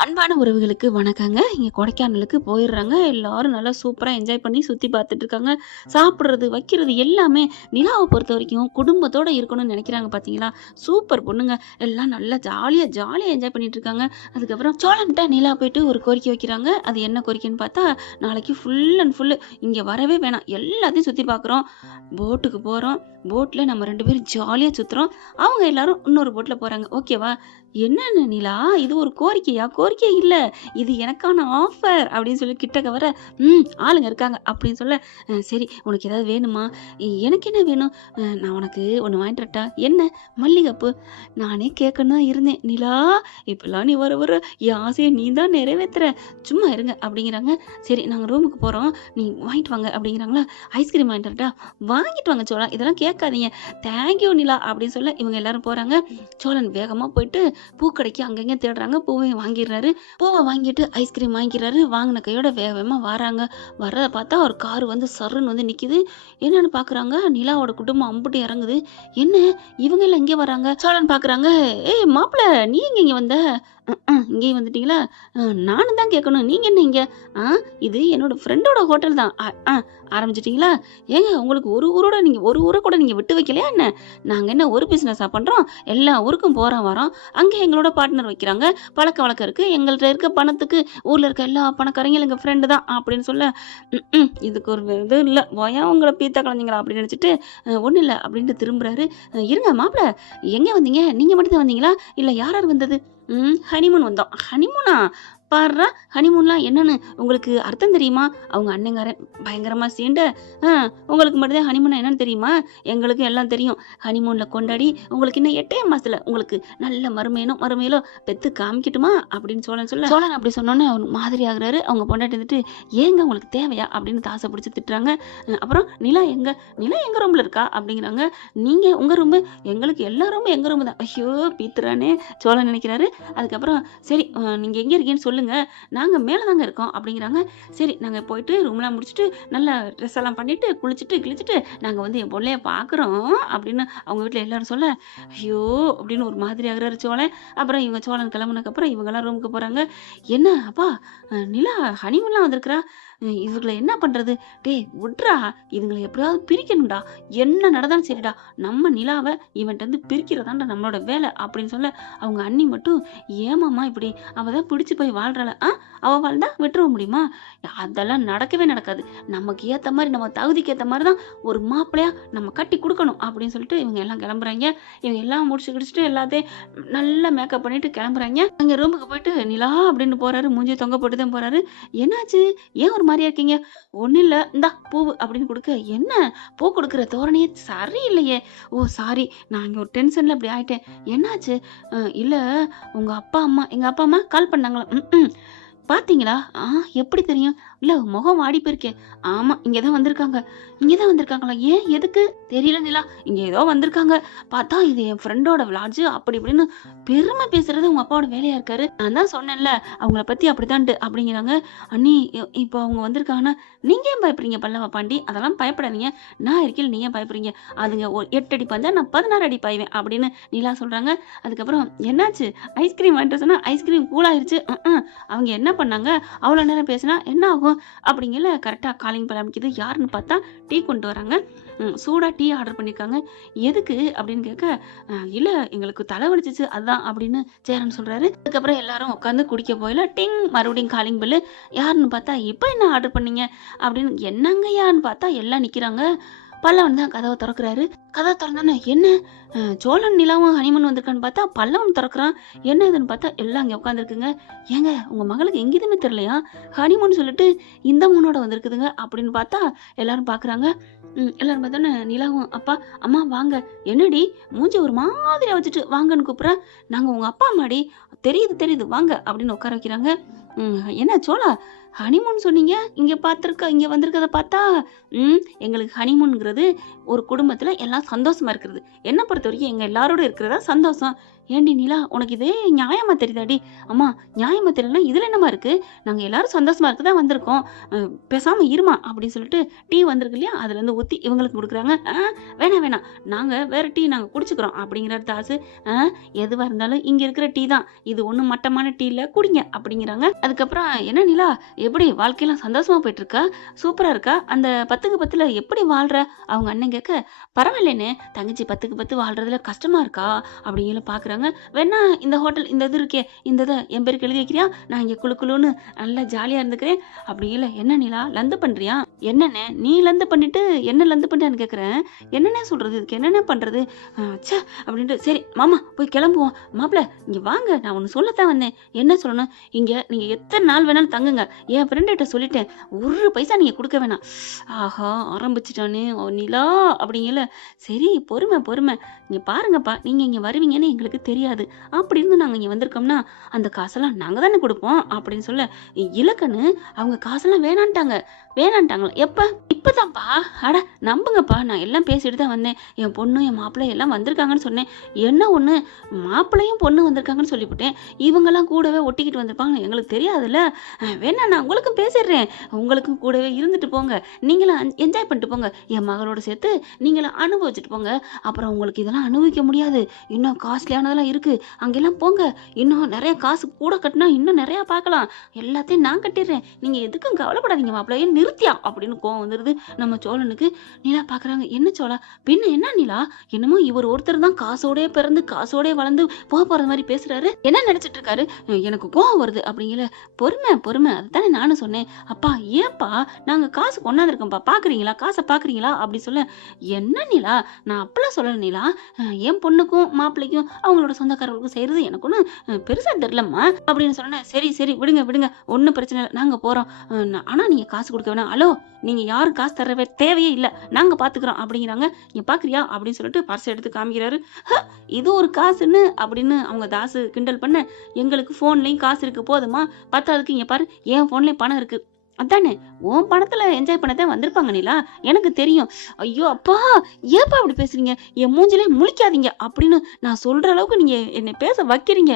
அன்பான உறவுகளுக்கு வணக்கங்க. இங்க கொடைக்கானலுக்கு போயிடுறாங்க. எல்லாரும் நல்லா சூப்பரா என்ஜாய் பண்ணி சுத்தி பார்த்துட்டு இருக்காங்க. சாப்பிடுறது, வைக்கிறது எல்லாமே நிலாவ பொறுத்தவரைக்கும் குடும்பத்தோட இருக்கணும்னு நெனைக்கிறாங்க பார்த்தீங்களா? சூப்பர் பொண்ணுங்க. எல்லாம் நல்லா ஜாலியா ஜாலியா என்ஜாய் பண்ணிட்டு இருக்காங்க. அதுக்கப்புறம் சோழன்ட்ட நிலா போயிட்டு ஒரு கோரிக்கை வைக்கிறாங்க. அது என்ன கோரிக்கைன்னு பார்த்தா, நாளைக்கு ஃபுல் அண்ட் ஃபுல்லு இங்க வரவே வேணாம். எல்லாத்தையும் சுத்தி பார்க்குறோம். போட்டுக்கு போறோம். போட்ல நம்ம 2 பேரும் ஜாலியா சுத்துறோம். அவங்க எல்லாரும் இன்னொரு போட்ல போறாங்க. ஓகேவா? என்னன்னு நிலா? இது ஒரு கோரிக்கையா? கோரிக்கை இல்ல. இது எனக்கான ஆஃபர் அப்படின்னு சொல்லி கிட்டக்க வர, ஆளுங்க இருக்காங்க அப்படின்னு சொல்ல, சரி உனக்கு ஏதாவது வேணுமா? எனக்கு என்ன வேணும்? நான் உனக்கு ஒண்ணு வாங்கிட்டு வரட்டா? என்ன? மல்லிகைப்பூ. நானே கேட்கணும் தான் இருந்தேன். நிலா, இப்பலாம் நீ வர வர என் ஆசைய நீ தான் நிறைவேத்துற. சும்மா இருங்க அப்படிங்கிறாங்க. சரி நாங்க ரூமுக்கு போறோம். நீ வாங்கிட்டு வாங்க அப்படிங்கிறாங்களா? ஐஸ்கிரீம் வாங்கிட்டு வரட்டா? வாங்கிட்டு வாங்க சோழா. இதெல்லாம் கேட்காதீங்க. தேங்க்யூ நிலா அப்படின்னு சொல்ல இவங்க எல்லாரும் போறாங்க. சோழன் வேகமா போயிட்டு பூக்கடைக்கு அங்கங்க தேடுறாங்க. பூவையும் வாங்கிடுறாரு. பூவை வாங்கிட்டு ஐஸ்கிரீம் வாங்கிக்கிறாரு. வாங்கின கையோட வேக வேகமா வராங்க. வர்றத பார்த்தா ஒரு கார் வந்து சர்ருன்னு வந்து நிக்குது. என்னன்னு பாக்குறாங்க, நிலாவோட குடும்பம் அம்புட்டு இறங்குது. என்ன இவங்க எல்லாம் இங்கே வராங்க? சோழன் பாக்குறாங்க. ஏய் மாப்பிள, நீ எங்க இங்க வந்த? இங்கேயும் வந்துட்டீங்களா? நானும் தான் கேட்கணும். நீங்க என்ன இங்க? ஆ இது என்னோட ஃப்ரெண்டோட ஹோட்டல் தான். ஆரம்பிச்சிட்டீங்களா? ஏங்க உங்களுக்கு ஒரு ஊரை கூட நீங்க விட்டு வைக்கலையா என்ன? நாங்க என்ன ஒரு பிசினஸா பண்றோம்? எல்லா ஊருக்கும் போறோம் வரோம். அங்க எங்களோட பார்ட்னர் வைக்கிறாங்க. பழக்க வழக்கம் இருக்கு. எங்கள்ட்ட இருக்க பணத்துக்கு ஊர்ல இருக்க எல்லா பணக்காரங்களும் எங்க ஃப்ரெண்டு தான் அப்படின்னு சொல்ல, இதுக்கு ஒரு இது இல்ல. போயா உங்கள பீத்தா கலந்தீங்களா அப்படின்னு நினைச்சிட்டு, ஒண்ணும் இல்ல அப்படின்ட்டு திரும்புறாரு. இருங்க மாப்பிள, எங்க வந்தீங்க? நீங்க மட்டும் தான் வந்தீங்களா? இல்ல யார் யார் வந்தது? ஹனிமூன் வந்தோம். ஹனிமூனா? பார்றா! ஹனிமூன்லாம் என்னன்னு உங்களுக்கு அர்த்தம் தெரியுமா? அவங்க அண்ணங்காரன் பயங்கரமா சீண்ட, உங்களுக்கு மட்டும் தான் ஹனிமூன்னா என்னன்னு தெரியுமா? எங்களுக்கு எல்லாம் தெரியும். ஹனிமூன்ல கொண்டாடி உங்களுக்கு இன்னும் 8 மாசத்துல உங்களுக்கு நல்ல மருமகனோ பெத்து காமிக்கட்டுமா? அப்படின்னு சோழன் சொல்ல, சோழன் அப்படி சொன்னோன்னே அவர் மாதிரி ஆகுறாரு. அவங்க பொண்டாட்டி வந்துட்டு, ஏங்க உங்களுக்கு தேவையா? அப்படின்னு தாசை பிடிச்சு திட்டுறாங்க. அப்புறம் நிலா எங்க? நிலா எங்க ரூம்ல இருக்கா? அப்படிங்கிறாங்க. நீங்க உங்க ரூமு, எங்களுக்கு எல்லா ரூமும் எங்க ரூமு தான். ஐயோ பீத்துறானே சோழன் நினைக்கிறாரு. அதுக்கப்புறம் சரி நீங்க எங்க இருக்கீங்கன்னு சொல்லுங்க. நாங்க மேல தாங்க இருக்கோம் அப்படிங்கிறாங்க. சரி நாங்க போயிட்டு ரூம்லாம் முடிச்சுட்டு நல்லா ட்ரெஸ் எல்லாம் பண்ணிட்டு குளிச்சுட்டு கிழிச்சிட்டு நாங்க வந்து என் பொண்ணைய பார்க்குறோம் அப்படின்னு அவங்க வீட்ல எல்லாரும் சொல்ல, ஐயோ அப்படின்னு ஒரு மாதிரி ஆகுறாரு சோழன். அப்புறம் இவங்க சோழன் கிளம்புனதுக்கப்புறம் இவங்கெல்லாம் ரூமுக்கு போறாங்க. என்ன அப்பா, நிலா ஹனிமூன்லாம் வந்திருக்கிறா. இவங்களை என்ன பண்றது? டேய் விட்றா, இதுங்களை எப்படியாவது பிரிக்கணும்டா. என்ன நடந்தாலும் சரிடா, நம்ம நிலாவை இவன்ட்ட இருந்து பிரிக்கிறதாண்டா நம்மளோட வேலை அப்படின்னு சொல்ல, அவங்க அண்ணி மட்டும், ஏமாம்மா இப்படி? அவ தான் பிடிச்சு போய் வாழ்றாள. அவ வாழ்ந்தா விட்டுற முடியுமா? அதெல்லாம் நடக்கவே நடக்காது. நமக்கு ஏத்த மாதிரி, நம்ம தகுதிக்கு ஏத்த மாதிரி தான் ஒரு மாப்பிள்ளையா நம்ம கட்டி கொடுக்கணும் அப்படின்னு சொல்லிட்டு இவங்க எல்லாம் கிளம்புறாங்க. இவங்க எல்லாம் முடிச்சு கிடிச்சிட்டு எல்லாத்தையும் நல்லா மேக்கப் பண்ணிட்டு கிளம்புறாங்க. அங்க ரூமுக்கு போயிட்டு நிலா அப்படின்னு போறாரு. மூஞ்சி தொங்க போட்டு தான் போறாரு. என்னாச்சு? ஏன் ஒரு மாதிரியா இருக்கீங்க? ஒண்ணும் இல்ல, இந்தா பூவு அப்படின்னு கொடுக்க, என்ன பூ கொடுக்குற தோரணையே சரியில்லையே. ஓ சாரி, நான் இங்க ஒரு டென்ஷன்ல இப்படி ஆயிட்டேன். என்னாச்சு? இல்ல எங்க அப்பா அம்மா கால் பண்ணாங்களா? பாத்தீங்களா? எப்படி தெரியும்? இல்ல முகம் வாடி போயிருக்கே. ஆமா, இங்கதான் வந்திருக்காங்க. இங்கதான் வந்திருக்காங்களா? ஏன் எதுக்கு? தெரியல நிலா. இங்க ஏதோ வந்திருக்காங்க. பார்த்தா இது என் ஃப்ரெண்டோட விளாஜ் அப்படி இப்படின்னு பெருமை பேசுறது உங்க அப்பாவோட வேலையா இருக்காரு. நான் தான் சொன்னேன்ல அவங்கள பத்தி அப்படித்தான்ட்டு அப்படிங்கிறாங்க. அண்ணி இப்போ அவங்க வந்திருக்காங்கன்னா நீங்க ஏன் பயப்படுறீங்க பல்லவ பாண்டி? அதெல்லாம் பயப்படாதீங்க. நான் இருக்கையில் நீங்க பயப்படுறீங்க. அதுங்க 8 அடி பாஞ்சா நான் 16 அடி பாய்வேன் அப்படின்னு நிலா சொல்றாங்க. அதுக்கப்புறம் என்னாச்சு? ஐஸ்கிரீம் வாங்கிட்டு சொன்னா ஐஸ்கிரீம் கூலாயிருச்சு. அவங்க என்ன பண்ணாங்க? அவ்வளோ நேரம் பேசினா என்ன ஆகும்? அப்படிங்கல கரெக்டாக காலிங் பெல் அடிக்குது. யாருன்னு பார்த்தா டீ கொண்டு வராங்க. சூடாக டீ ஆர்டர் பண்ணியிருக்காங்க. எதுக்கு அப்படின்னு கேட்க, இல்லை எங்களுக்கு தலை வலிச்சிச்சு அதான் அப்படின்னு சேரன் சொல்கிறாரு. அதுக்கப்புறம் எல்லாரும் உட்காந்து குடிக்க போயில டிங் மறுபடியும் காலிங் பெல்லு. யாருன்னு பார்த்தா இப்போ என்ன ஆர்டர் பண்ணீங்க அப்படின்னு, என்னங்கய்யான்னு பார்த்தா எல்லாம் நிற்கிறாங்க. பல்லவன் தான் கதவை திறக்கிறாரு. கதவை திறந்தானே என்ன, சோழன் நிலாவும் ஹனிமூன் வந்திருக்கான்னு பார்த்தா பல்லவன் திறக்கிறான். என்ன இதுன்னு பார்த்தா எல்லாம் அங்கே உட்காந்துருக்குங்க. ஏங்க உங்க மகளுக்கு எங்கேயுமே தெரியலையா? ஹனிமூன் சொல்லிட்டு இந்த மூணோட வந்திருக்குதுங்க அப்படின்னு பார்த்தா எல்லாரும் பார்க்குறாங்க. எல்லாரும் பார்த்தோன்னே நிலாவும், அப்பா அம்மா வாங்க. என்னடி மூஞ்சி ஒரு மாதிரியா வச்சுட்டு வாங்கன்னு கூப்பிட்ற? நாங்கள் உங்க அப்பா அம்மாடி. தெரியுது தெரியுது வாங்க அப்படின்னு உட்கார வைக்கிறாங்க. என்ன சோழா, ஹனிமூன் சொன்னீங்க, இங்க வந்திருக்கத பார்த்தா எங்களுக்கு ஹனிமூன்ங்கிறது ஒரு குடும்பத்துல எல்லாம் சந்தோஷமா இருக்கிறது. என்ன பொறுத்த வரைக்கும் எங்க எல்லாரோட இருக்கிறதா சந்தோஷம். ஏண்டி நிலா உனக்கு இது நியாயமா தெரியுதாடி? அம்மா நியாயமா தெரியலன்னா இதுல என்னம்மா இருக்கு? நாங்க எல்லாரும் சந்தோஷமா இருக்க தான் வந்திருக்கோம். பேசாம இருமா அப்படின்னு சொல்லிட்டு டீ வந்திருக்கு இல்லையா? அதுலேருந்து ஊத்தி இவங்களுக்கு குடுக்குறாங்க. வேணாம் வேணாம். நாங்க வேற டீ நாங்க குடிச்சுக்கிறோம் அப்படிங்கிறாரு தாசு. "ஆ எதுவா இருந்தாலும் இங்க இருக்கிற டீ தான். இது ஒண்ணும் மட்டமான டீ இல்ல குடிங்க" அப்படிங்கிறாங்க. அதுக்கப்புறம் "என்ன நிலா எப்படி வாழ்க்கையெல்லாம் சந்தோஷமா போயிட்டு இருக்கா? சூப்பரா இருக்கா? அந்த 10க்கு 10ல எப்படி வாழ்ற?" அவங்க அண்ணன் கேட்க, "பரவாயில்லைண்ணே தங்கச்சி 10க்கு 10 வாழ்றதுல கஷ்டமா இருக்கா?" அப்படிங்கிற பார்க்குறாங்க. "வேணா இந்த ஹோட்டல் இந்த இது இருக்கே இந்த இத என் பேருக்கு எழுதி வைக்கிறியா? நான் இங்க குளு குளுன்னு நல்லா ஜாலியா இருந்துக்கிறேன்." அப்படிங்கல "என்ன நிலா லந்து பண்றியா?" "என்னண்ணே நீ லந்து பண்ணிட்டு என்ன லந்து பண்ணியான்னு கேட்குறேன். என்னண்ணே சொல்றது? இதுக்கு என்னண்ணே பண்றது?" ச்சே அப்படின்ட்டு "சரி மாமா போய் கிளம்புவோம். மாப்பிள இங்க வாங்க நான் ஒண்ணு சொல்லத்தான் வந்தேன்." "என்ன சொல்லணும்?" "இங்க நீங்க எத்தனை நாள் வேணாலும் தங்குங்க. என் ஃப்ரெண்டுகிட்ட சொல்லிட்டேன். ஒரு பைசா நீங்க குடுக்க வேணாம்." ஆஹா ஆரம்பிச்சுட்டானே நிலா அப்படிங்கல. "சரி பொறுமை பொறுமை. இங்க பாருங்கப்பா நீங்க இங்க வருவீங்கன்னு எங்களுக்கு தெரியாது. அப்படி இருந்து நாங்க இங்க வந்திருக்கோம்னா அந்த காசெல்லாம் நாங்க தானே குடுப்போம்." அப்படின்னு சொல்ல இலக்கண்ணு அவங்க காசெல்லாம் வேணான்ட்டாங்க. வேணான்ட்டாங்களா? எப்ப? இப்பதான்ப்பா. அட நம்புங்கப்பா நான் எல்லாம் பேசிட்டு தான் வந்தேன். என் பொண்ணு என் மாப்பிள்ளை எல்லாம் வந்திருக்காங்கன்னு சொன்னேன். என்ன ஒண்ணு மாப்பிள்ளையும் பொண்ணு வந்திருக்காங்கன்னு சொல்லிப்புட்டேன். இவங்கெல்லாம் கூடவே ஒட்டிக்கிட்டு வந்திருப்பாங்கன்னு எங்களுக்கு தெரியாதுல்ல. வேணா நான் உங்களுக்கும் பேசிடுறேன். உங்களுக்கும் கூடவே இருந்துட்டு போங்க. நீங்களும் என்ஜாய் பண்ணிட்டு போங்க. என் மகளோட சேர்த்து நீங்களும் அனுபவிச்சுட்டு போங்க. அப்புறம் உங்களுக்கு இதெல்லாம் அனுபவிக்க முடியாது. இன்னும் காஸ்ட்லியானதெல்லாம் இருக்கு. அங்கெல்லாம் போங்க. இன்னும் நிறைய காசு கூட கட்டினா இன்னும் நிறைய பார்க்கலாம். எல்லாத்தையும் நான் கட்டிடுறேன். நீங்க எதுக்கும் கவலைப்படாதீங்க மாப்பிள்ளையே நிறுத்தியா அப்படின்னு கோவம் வந்துருது நம்ம சோழனுக்கு. நிலா பாக்குறாங்க. என்ன சோழா பின்ன என்ன நிலா என்னமோ இவர் ஒருத்தர் தான் காசோடே பிறந்து காசோடே வளர்ந்து போறது மாதிரி பேசுறாரு. என்ன நினைச்சிட்டு இருக்காரு? எனக்கு கோவம் வருது அப்படிங்கல. பொறுமை பொறுமை அதுதானே நானும் சொன்னேன். அப்பா ஏன்பா நாங்க காசு கொண்டாந்துருக்கோம்ப்பா பாக்குறீங்களா காசை பாக்குறீங்களா அப்படி சொல்ல. என்ன நிலா நான் அப்பெல்லாம் சொல்லல நிலா. என் பொண்ணுக்கும் மாப்பிள்ளைக்கும் அவங்களோட சொந்தக்காரர்களுக்கும் செய்யறது எனக்கு ஒன்றும் பெருசா தெரியலம்மா அப்படின்னு சொன்னேன். சரி சரி விடுங்க விடுங்க ஒன்றும் பிரச்சனை இல்லை நாங்க போறோம். ஆனா நீங்க காசு கொடுக்க வேணாம். ஹலோ நீங்க யாரும் காசு தரவே தேவையே இல்லை நாங்க பாத்துக்கிறோம் அப்படிங்கிறாங்க. நீ பாக்குறியா அப்படின்னு சொல்லிட்டு பர்ஸ் எடுத்து காமிக்கிறாரு. இது ஒரு காசுன்னு அப்படின்னு அவங்க தாசு கிண்டல் பண்ண. எங்களுக்கு போன்லயும் காசு இருக்கு போதுமா பத்தாவதுக்கு இங்க பாரு என் போன்லயும் பணம் இருக்கு. அதானே உன் பணத்துல என்ஜாய் பண்ணதான் வந்திருப்பாங்க நிலா எனக்கு தெரியும். ஐயோ அப்பா ஏப்பா அப்படி பேசுறீங்க? என் மூஞ்சிலே முழிக்காதீங்க அப்படின்னு நான் சொல்ற அளவுக்கு நீங்க என்னை பேச வைக்கிறீங்க.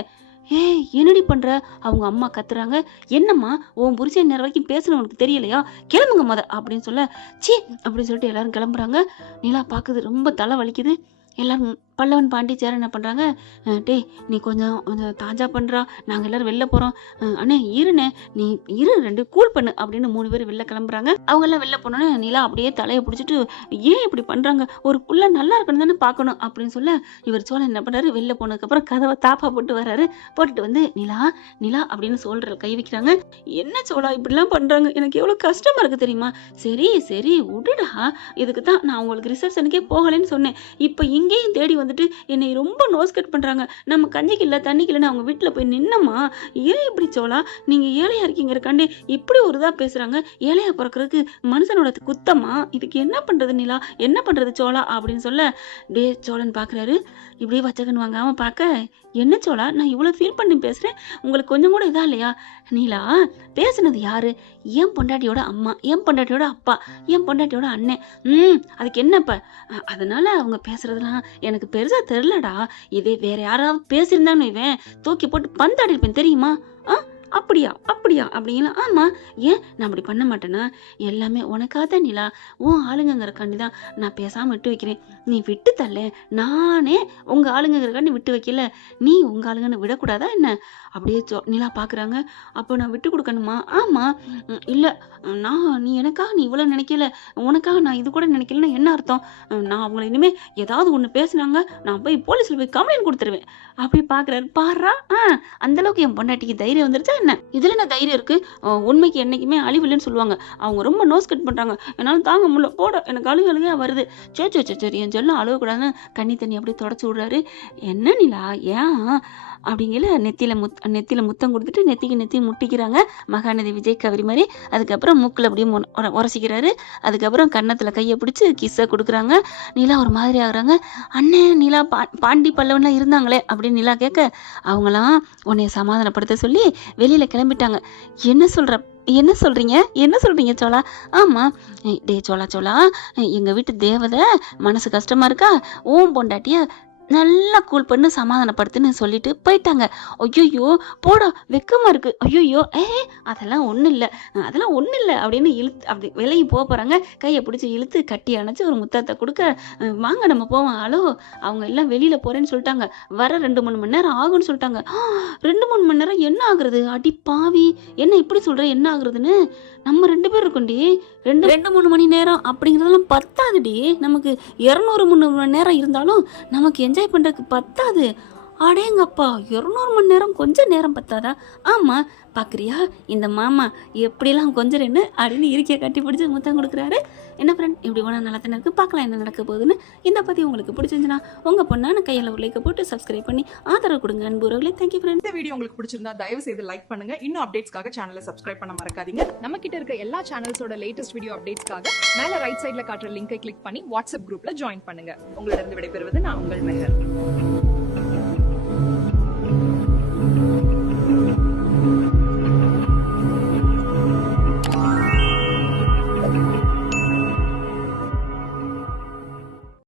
ஏய் என்னடி பண்ற? அவங்க அம்மா கத்துறாங்க. என்னம்மா உன் புருஷன் நேரம் வரைக்கும் பேசணும் உனக்கு தெரியலையா? கிளம்புங்க முத அப்படின்னு சொல்ல. சீ அப்படின்னு சொல்லிட்டு எல்லாரும் கிளம்புறாங்க. நிலா பாக்குது ரொம்ப தலை வலிக்குது. எல்லாரும் பல்லவன் பாண்டிச்சேரன் என்ன பண்றாங்க? டேய் நீ கொஞ்சம் கொஞ்சம் தாஜா பண்றா நாங்க எல்லாரும் வெளில போறோம். அண்ணே இருண்ணே நீ இரு 2 கூல் பண்ணு அப்படின்னு 3 பேர் வெளில கிளம்புறாங்க. அவங்க எல்லாம் வெளில போனோன்னு நிலா அப்படியே தலையை பிடிச்சிட்டு ஏன் இப்படி பண்றாங்க? ஒரு புள்ள நல்லா இருக்கணும் தானே பார்க்கணும் அப்படின்னு சொல்ல. இவர் சோழன் என்ன பண்றாரு? வெளில போனதுக்கு அப்புறம் கதவை தாப்பா போட்டு வர்றாரு. போட்டுட்டு வந்து நிலா நிலா அப்படின்னு சொல்ற கை வைக்கிறாங்க. என்ன சோழா இப்படிலாம் பண்றாங்க? எனக்கு எவ்வளவு கஷ்டமா இருக்கு தெரியுமா? சரி சரி விடுடா. இதுக்கு தான் நான் உங்களுக்கு ரிசப்ஷனுக்கே போகலைன்னு சொன்னேன். இப்ப இங்கேயும் தேடி வந்துட்டு என்னை ரொம்ப நோஸ் கட் பண்றாங்க. நம்ம கஞ்சிக்கு இல்ல தண்ணிக்கு இல்லைன்னு அவங்க வீட்டுல போய் நின்னமா. ஏன் இப்படி சோழா நீங்க ஏழையா இருக்கீங்கறக்காண்டி இப்படி ஒரு இதா பேசுறாங்க. ஏழையா பிறக்கிறதுக்கு மனுஷனோட குத்தமா? இதுக்கு என்ன பண்றது நிலா என்ன பண்றது சோழா அப்படின்னு சொல்ல. டே சோழன் பாக்குறாரு. இப்படியே வச்சகன் வாங்காம பார்க்க. என்ன சோழா நான் இவ்வளவு ஃபீல் பண்ணி பேசுறேன் உங்களுக்கு கொஞ்சம் கூட இதா இல்லையா? நீலா பேசுனது யாரு? என் பொண்டாட்டியோட அம்மா என் பொண்டாட்டியோட அப்பா என் பொண்டாட்டியோட அண்ணன். அதுக்கு என்னப்ப? அதனால அவங்க பேசுறதுலாம் எனக்கு பெருசா தெரியலடா. இதே வேற யாராவது பேசியிருந்தான்னு இவன் தூக்கி போட்டு பந்தாடி இருப்பேன் தெரியுமா? அப்படியா அப்படியா அப்படிங்களா? ஆமா ஏன் நான் அப்படி பண்ண மாட்டேன்னா எல்லாமே உனக்காக நிலா உன் ஆளுங்கிறக்காண்டி தான் நான் பேசாம விட்டு வைக்கிறேன். நீ விட்டு தள்ள நானே உங்க ஆளுங்கிறக்காண்டி விட்டு வைக்கல. நீ உங்க ஆளுங்கன்னு விடக்கூடாதா என்ன? அப்படியே நிலா பாக்குறாங்க. அப்போ நான் விட்டு கொடுக்கணுமா? ஆமா. இல்ல நீ எனக்காக நீ இவ்வளவு நினைக்கல உனக்காக நான் இது கூட நினைக்கலன்னா என்ன அர்த்தம்? நான் அவங்களை இனிமே ஏதாவது ஒண்ணு பேசுனாங்க நான் போய் போலீஸ்ல போய் கம்ப்ளைண்ட் கொடுத்துருவேன். அப்படி பாக்குறாரு. பாடுறா அந்த அளவுக்கு என் பொண்டாட்டிக்கு தைரியம் வந்துருச்சா என்ன? இதுல என்ன தைரியம் இருக்கு? உண்மைக்கு என்னைக்குமே அழிவில்லைன்னு சொல்லுவாங்க. அவங்க ரொம்ப நோஸ் கட் பண்றாங்க. என்னால தாங்க முடியல போட எனக்கு அழுகையா வருது. சரி என் செல்லம் அழுகக்கூடாதுன்னு கண்ணி தண்ணி அப்படியே தொடச்சு விடுறாரு. என்ன நிலா ஏன் அப்படிங்கல நெத்தியில முத்தம் கொடுத்துட்டு நெத்திக்கு நெத்தி முட்டிக்கிறாங்க மகாநதி விஜய் கவரி மாதிரி. அதுக்கப்புறம் மூக்கில் அப்படியே உரசிக்கிறாரு. அதுக்கப்புறம் கன்னத்துல கையை பிடிச்சி கிஸ்ஸை கொடுக்குறாங்க. நிலா ஒரு மாதிரி ஆகுறாங்க. அண்ணே நிலா பாண்டி பல்லவன்லாம் இருந்தாங்களே அப்படின்னு நிலா கேட்க அவங்களாம் உன்னைய சமாதானப்படுத்த சொல்லி வெளியில கிளம்பிட்டாங்க. என்ன சொல்றீங்க சோழா? ஆமா டே சோழா எங்க வீட்டு தேவதை மனசு கஷ்டமா இருக்கா? ஓம் பொண்டாட்டிய நல்லா கூல் பண்ணி சமாதானப்படுத்துன்னு சொல்லிட்டு போயிட்டாங்க. ஐய்யய்யோ! போடா வெக்கமா இருக்கு. ஐய்யய்யோ! அதெல்லாம் ஒண்ணும் இல்ல. அதெல்லாம் ஒண்ணும் இல்ல அப்படின்னு அப்படி விலகி போறாங்க. கைய பிடிச்சு இழுத்து கட்டி அணைச்சு ஒரு முத்தத்த குடுக்க, வாங்க நம்ம போவோம். ஹலோ! அவங்க எல்லாம் வெளியில போறேன்னு சொல்லிட்டாங்க. வர 2, 3 மணி நேரம் ஆகும்ன்னு சொல்லிட்டாங்க. 2, 3 மணி நேரம் என்ன ஆகுறது? அடி பாவி! என்ன இப்படி சொல்ற? என்ன ஆகுறதுன்னு? நம்ம 2 பேர் இருக்கோம்டி. 2, 3 மணி நேரம் அப்படிங்கிறதெல்லாம் பத்தாதுடி. நமக்கு 200, 300 மணி நேரம் இருந்தாலும் நமக்கு என்ஜாய் பண்றதுக்கு பத்தாது. அடேங்கப்பா! 200 மணி நேரம் கொஞ்சம் நேரம் பத்தாதா? ஆமா, பார்க்குறியா? இந்த மாமா எப்படிலாம் கொஞ்சறேன்னு அப்படின்னு இறுக்கிய கட்டி பிடிச்சு முத்தம் கொடுக்குறாரு. என்ன ஃப்ரெண்ட், இப்படி போனால் நல்லா தானே இருக்குது. பார்க்கலாம் என்ன நடக்க போகுதுன்னு. இந்த பற்றி உங்களுக்கு பிடிச்சிருந்துச்சுன்னா உங்கள் பொண்ணான கையில் ஒரு லைக்கை போட்டு சப்ஸ்கிரைப் பண்ணி ஆதரவு கொடுங்க அன்பு உறவுகளே. Thank you friend. இந்த வீடியோ உங்களுக்கு பிடிச்சிருந்தா தயவு செய்து லைக் பண்ணுங்க. இன்னும் அப்டேட்ஸ்க்காக சேனலை சப்ஸ்கிரைப் பண்ண மறக்காதீங்க. நம்ம கிட்ட இருக்க எல்லா சேனல்ஸோட லேட்டஸ்ட் வீடியோ அப்டேட்ஸ்க்காக மேல ரைட் சைடுல காட்டுற லிங்கை கிளிக் பண்ணி வாட்ஸ்அப் குரூப்ல ஜாயின் பண்ணுங்க. உங்களிடம் விடைபெறுவது நான் உங்கள் மெஹர்.